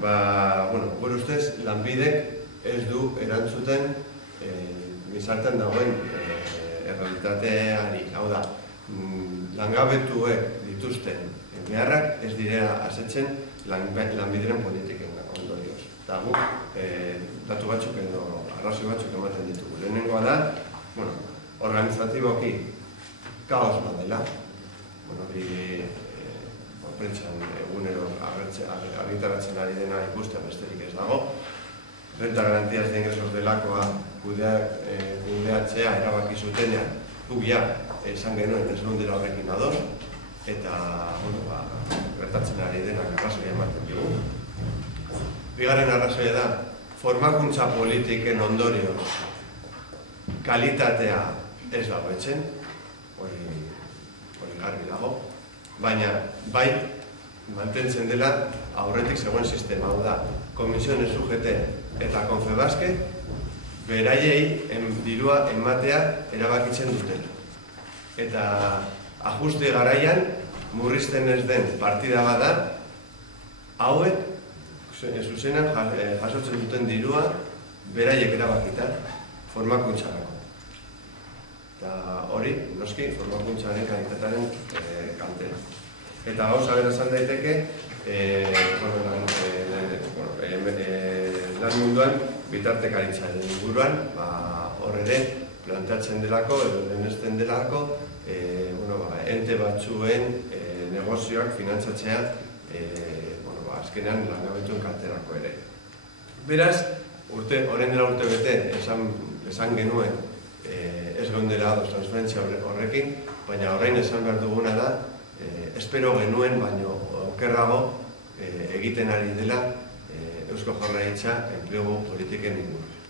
Gure ustez, lanbidek ez du erantzuten gizartean dagoen errealitateari. Hau da, langabetuek dituzten beharrak ez direla asetzen lanbideren politiken ondorioz. Eta guk, datu batzuk edo arrazoi batzuk ematen ditugu. Lehenengoa da, organizatiboki kaos bat dela. Prentsan egunero argitaratzen ari dena ikustea besterik ez dago. Renta garantiaz de ingresos delakoa kudeatzea erabaki zutenean, gugia esan genuen ez dela horrekin ados, eta gertatzen ari denak arrazoia ematen dugu. Bigarren arrazoia da, formakuntza politiken ondorioz kalitatea ez dago etzen, hori garbi dago, baina bai mantentzen dela aurretik zegoen sistema, hau da, Komisiones UGT eta Confebaske beraiei dirua ematea erabakitzen dutela. Eta ajuste garaian murrizten ez den partida bada, hauek zuzenan jasotzen duten dirua beraiek erabakita formakuntzarako. Eta hori, noski, formakuntzaren kalitatearen kantera. Eta gauza bera esan daiteke, lan munduan bitartekaritzaren inguruan, hor ere planteatzen delako, edo lehenesten delako, ente batzuen negozioak finantzatzea azkenean langabetuen kalterako ere. Beraz, orain dela urte bete esan genuen ez geundela ados transferentzia horrekin, baina orain esan behar duguna da, espero genuen, baino okerrago egiten ari dela Eusko Jaurlaritza enplegu politiken inguruan.